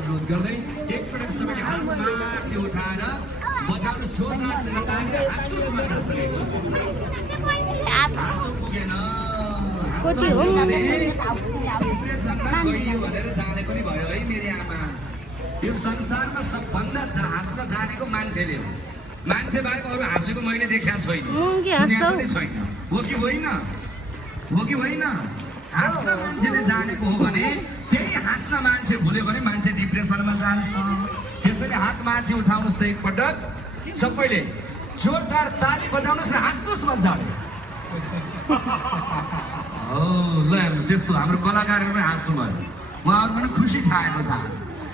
अनुरोध गर्दै एकपटक सबैले हात माथि उठाएर बजाउनु जोरदारसँग तालीले आक्रोशमा सकेको पुगेन भनेर जाने पनि भयो है मेरी आमा। यो संसारमा सबभन्दा हाँस्न जानेको मान्छेले हो। मान्छे बाहेक अरू हाँसेको मैले देखाएको छैन, सुनेको पनि छैन। हो कि होइन? हो कि होइन? हाँस्न मान्छेले जानेको हो भने त्यही हाँस्न मान्छे भुल्यो भने मान्छे डिप्रेसनमा जान्छ। त्यसैले हात माथि उठाउनुहोस् त एकपटक सबैले जोरदार ताली बजाउनुहोस् र हाँस्नुहोस् मजाले। ल हेर्नुहोस् यस्तो हाम्रो कलाकारहरू पनि हाँस्नु भयो, उहाँहरू पनि खुसी छाएको छ।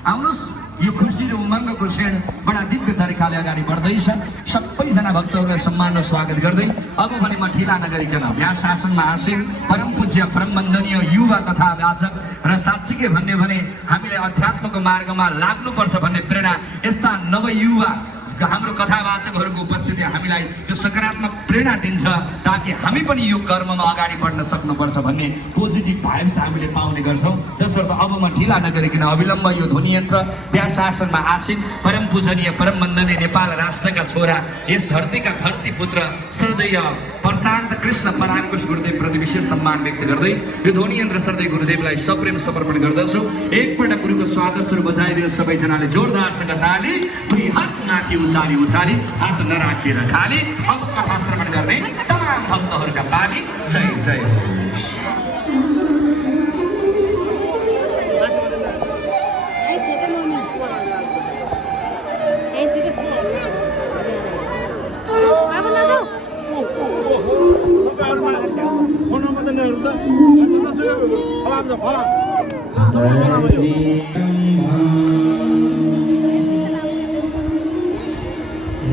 आउनुहोस्, यो खुसी र उमङ्गको क्षण बडा दिव्य तरिकाले अगाडि बढ्दैछ। सबैजना भक्तहरूलाई सम्मान र स्वागत गर्दै अब भने म ढिला नगरिकन व्यास आसनमा आसीन परम पूज्य परम वन्दनीय युवा कथा वाचक र साँच्चीकै भन्ने भने हामीले अध्यात्मको मार्गमा लाग्नुपर्छ भन्ने प्रेरणा यस्ता नवयुवा हाम्रो कथावाचकहरूको उपस्थिति हामीलाई त्यो सकारात्मक प्रेरणा दिन्छ ताकि हामी पनि यो कर्ममा अगाडि बढ्न सक्नुपर्छ भन्ने पोजिटिभ भाइब्स हामीले पाउने गर्छौँ। त्यसर्थ अब म ढिला नगरिकन अविलम्ब यो ध्वनि यन्त्र व्यास आसनमा आसीन परम पूजनीय परम वन्दनीय नेपाल राष्ट्रका छोरा यस धरतीका धरती पुत्र श्रद्धेय प्रशान्त कृष्ण पराङ्कुश गुरुदेवप्रति विशेष सम्मान व्यक्त गर्दै यो ध्वनि यन्त्र श्रद्धेय गुरुदेवलाई सप्रेम समर्पण गर्दछु। एकपल्ट गुरुको स्वागत सुरु बजाइदिनु सबैजनाले जोरदारसँग ताली, दुई हात माथि उचाली उचाली हात नराखिएर खाली। अब कथा श्रवण गर्ने तमाम भक्तहरूका पाली जय जय होस्।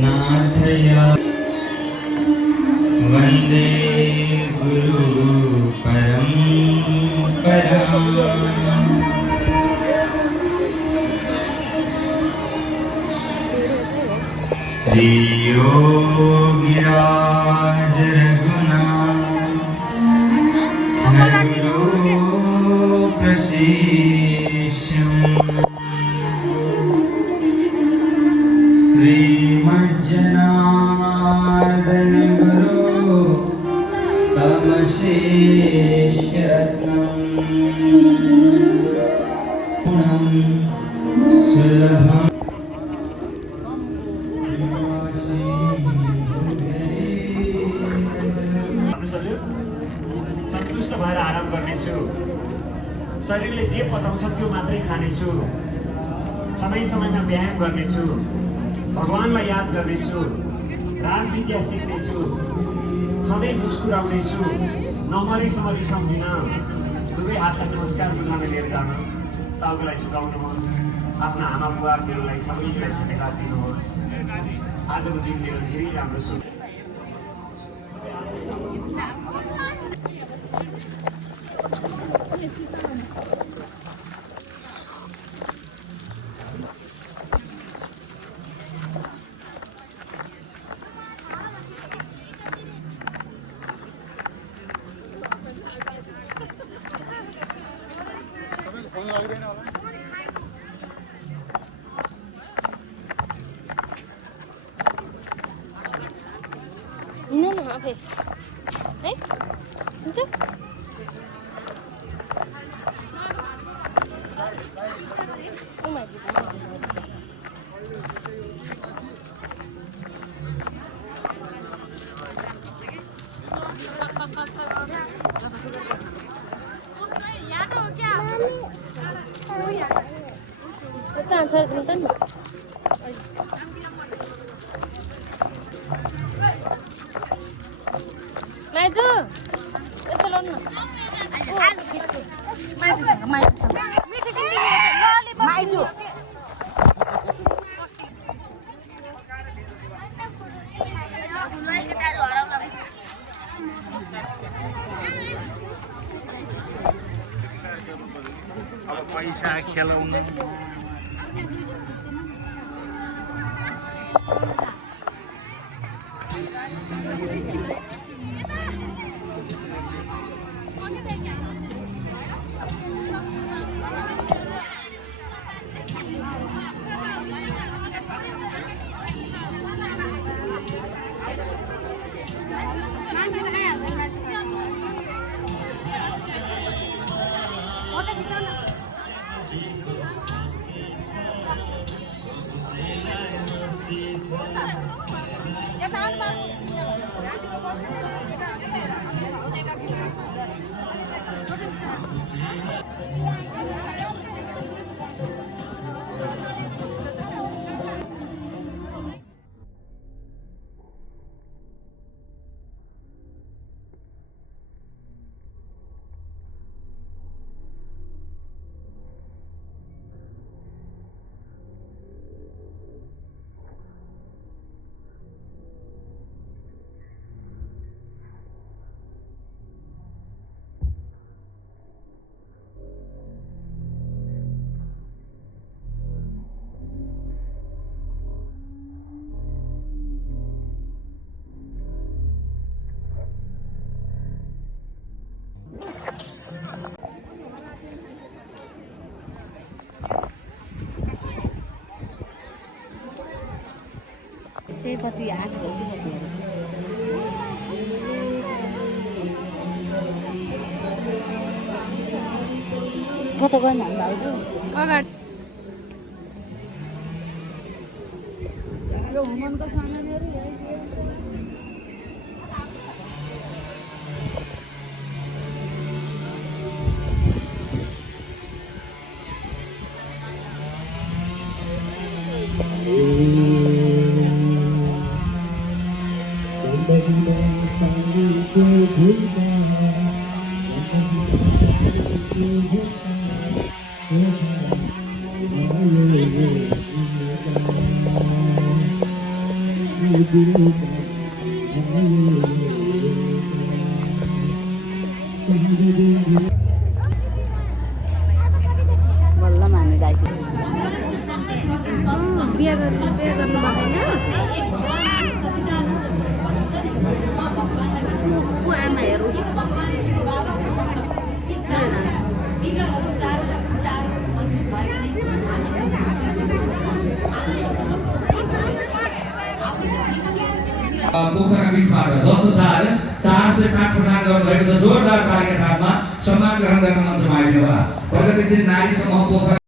नाथया वन्दे गुरु परम्परा श्री योगिराज रघुनाथ गुरु प्रसीष्यम् श्रीमज्जनार्दन गुरु तमशेषरत्नम् पुणं सुलभम् सन्तुष्ट भएर आराम गर्नेछु। शरीरले जे पचाउँछ त्यो मात्रै खानेछु। समय समयमा व्यायाम गर्नेछु। भगवान्लाई याद गर्नेछु। राजविद्या सिक्नेछु। सधैँ मुस्कुराउनेछु। नमरेसम्म रिसाउँदिनँ। दुवै हातलाई नमस्कार मुद्रामा लिएर जानुहोस्। टाउकोलाई झुकाउनुहोस्। आफ्ना आमा बुवाहरूलाई सबैलाई धन्यवाद दिनुहोस्। आजको दिन मेरो धेरै राम्रो सुख। माइजू यसो ल्याउनु न। माइजूसँग माइजूसँग मिठो माइजू अब पैसा खेलाउनु कति 8 हो कि कति कता गर्नु भाउजू अगाडि यो हुमनको सामानहरु बल्ल माने दाइको बिहे गर्नु भएन आमाहरू पोखरा बिचबाट 10,405 प्रदान गर्नुभएको छ। जोरदार तालीका साथमा सम्मान ग्रहण गर्न मञ्चमा आइदिनु भयो। प्रगतिशील नारी समूह पोखरा